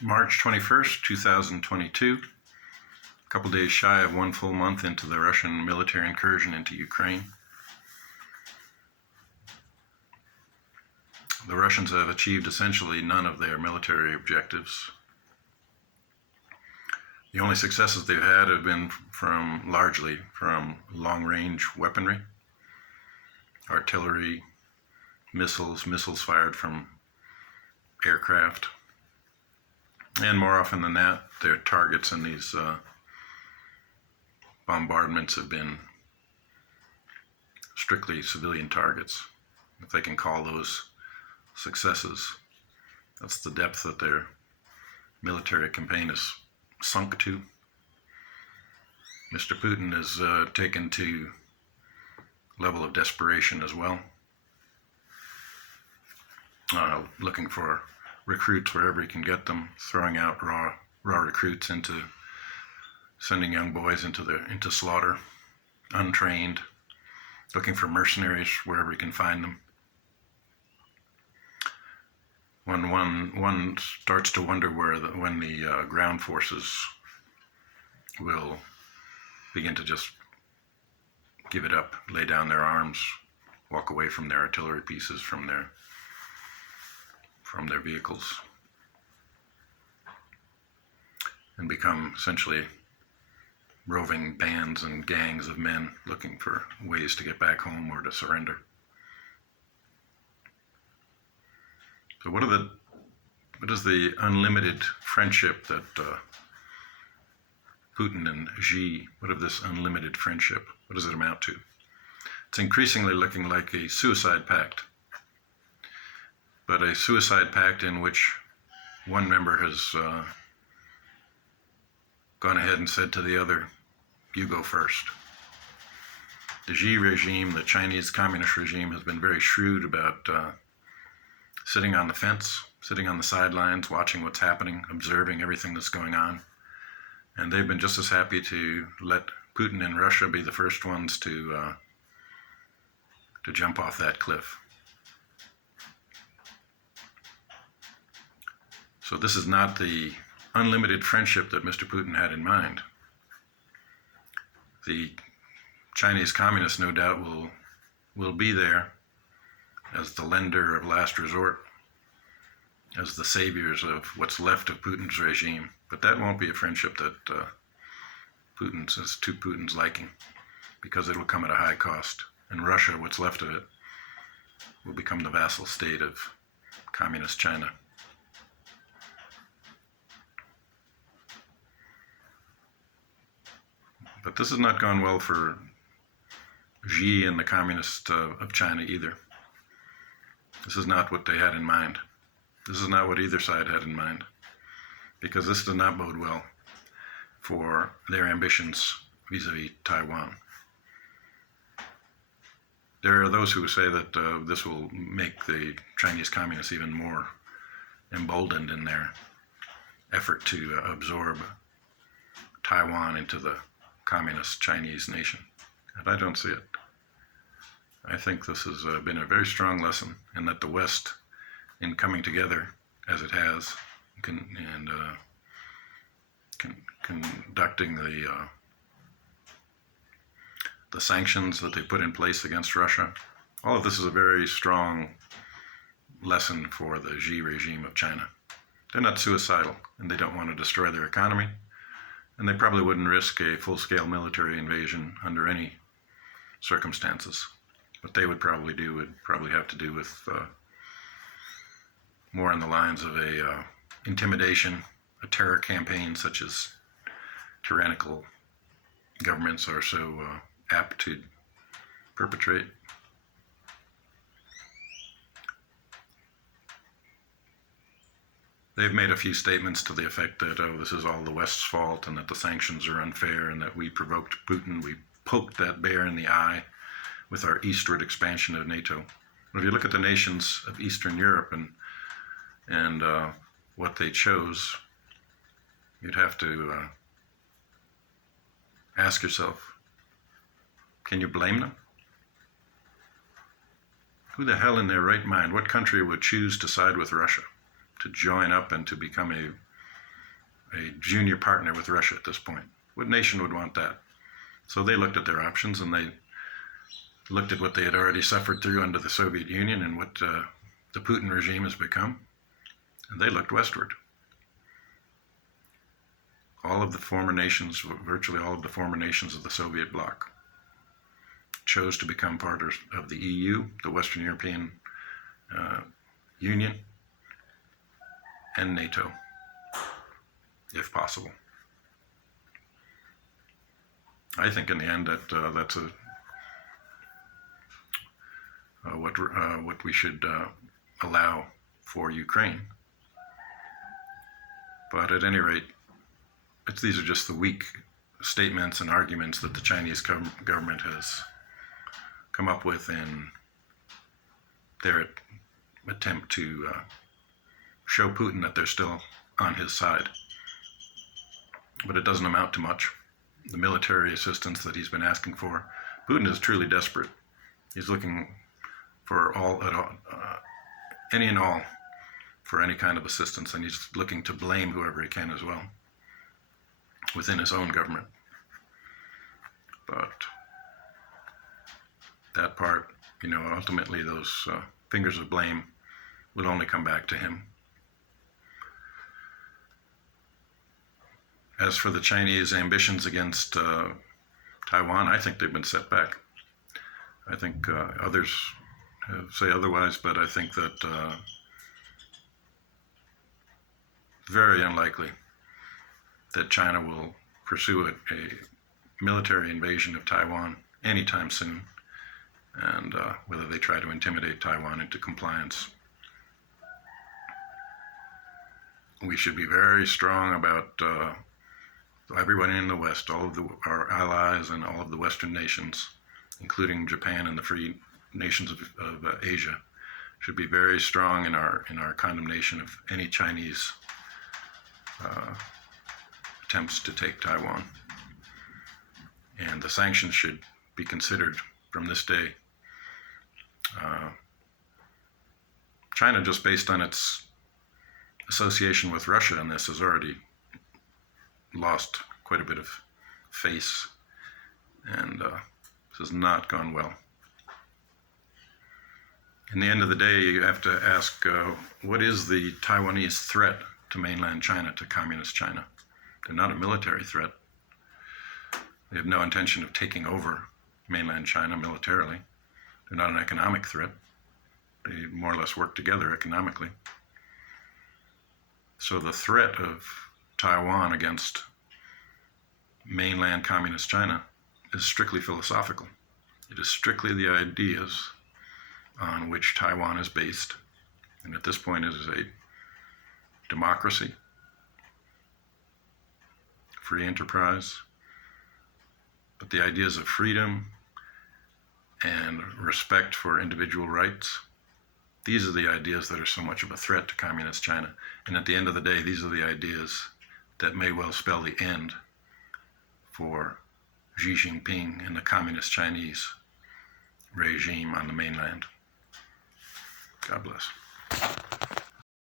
March 21st, 2022, a couple days shy of 1 full month into the Russian military incursion into Ukraine. The Russians have achieved essentially none of their military objectives. The only successes they've had have been largely from long-range weaponry, artillery, missiles fired from aircraft, and more often than that, their targets in these bombardments have been strictly civilian targets, if they can call those successes. That's the depth that their military campaign has sunk to. Mr. Putin has taken to a level of desperation as well, looking for recruits wherever he can get them, throwing out raw recruits into sending young boys into slaughter, untrained, looking for mercenaries wherever he can find them. When one starts to wonder when the ground forces will begin to just give it up, lay down their arms, walk away from their artillery pieces, from their vehicles, and become essentially roving bands and gangs of men looking for ways to get back home or to surrender. So what is the unlimited friendship that Putin and Xi, what of this unlimited friendship? What does it amount to? It's increasingly looking like a suicide pact, but a suicide pact in which one member has gone ahead and said to the other, you go first. The Xi regime, the Chinese communist regime, has been very shrewd about sitting on the fence, sitting on the sidelines, watching what's happening, observing everything that's going on. And they've been just as happy to let Putin and Russia be the first ones to jump off that cliff. So this is not the unlimited friendship that Mr. Putin had in mind. The Chinese communists, no doubt, will be there as the lender of last resort, as the saviors of what's left of Putin's regime. But that won't be a friendship that is to Putin's liking, because it will come at a high cost. And Russia, what's left of it, will become the vassal state of communist China. But this has not gone well for Xi and the communists of China either. This is not what they had in mind. This is not what either side had in mind, because this does not bode well for their ambitions vis-a-vis Taiwan. There are those who say that this will make the Chinese communists even more emboldened in their effort to absorb Taiwan into the communist Chinese nation. And I don't see it. I think this has been a very strong lesson, and that the West, in coming together as it has, conducting the sanctions that they put in place against Russia, all of this is a very strong lesson for the Xi regime of China. They're not suicidal, and they don't want to destroy their economy, and they probably wouldn't risk a full-scale military invasion under any circumstances. What they would probably have to do with more on the lines of a intimidation, a terror campaign, such as tyrannical governments are so apt to perpetrate. They've made a few statements to the effect that, this is all the West's fault, and that the sanctions are unfair, and that we provoked Putin, we poked that bear in the eye with our eastward expansion of NATO. But if you look at the nations of Eastern Europe and what they chose, you'd have to ask yourself, can you blame them? Who the hell in their right mind, what country would choose to side with Russia, to join up and to become a junior partner with Russia at this point. What nation would want that? So they looked at their options, and they looked at what they had already suffered through under the Soviet Union and what the Putin regime has become, and they looked westward. All of the former nations, virtually all of the former nations of the Soviet bloc, chose to become part of the EU, the Western European Union, and NATO, if possible. I think in the end that that's what we should allow for Ukraine. But at any rate, these are just the weak statements and arguments that the Chinese government has come up with in their attempt to show Putin that they're still on his side. But it doesn't amount to much. The military assistance that he's been asking for, Putin is truly desperate. He's looking for any and all for any kind of assistance, and he's looking to blame whoever he can as well within his own government. But that part, ultimately those fingers of blame will only come back to him. As for the Chinese ambitions against Taiwan, I think they've been set back. I think others say otherwise, but I think that very unlikely that China will pursue a military invasion of Taiwan anytime soon, and whether they try to intimidate Taiwan into compliance. We should be very strong about everyone in the West, all of our allies and all of the Western nations, including Japan and the free nations of Asia, should be very strong in our condemnation of any Chinese attempts to take Taiwan. And the sanctions should be considered from this day. China, just based on its association with Russia in this, has already lost quite a bit of face, and this has not gone well. In the end of the day, you have to ask, what is the Taiwanese threat to mainland China, to communist China? They're not a military threat. They have no intention of taking over mainland China militarily. They're not an economic threat. They more or less work together economically. So the threat of Taiwan against mainland communist China is strictly philosophical. It is strictly the ideas on which Taiwan is based. And at this point, it is a democracy, free enterprise, but the ideas of freedom and respect for individual rights, these are the ideas that are so much of a threat to communist China. And at the end of the day, these are the ideas that may well spell the end for Xi Jinping and the communist Chinese regime on the mainland. God bless.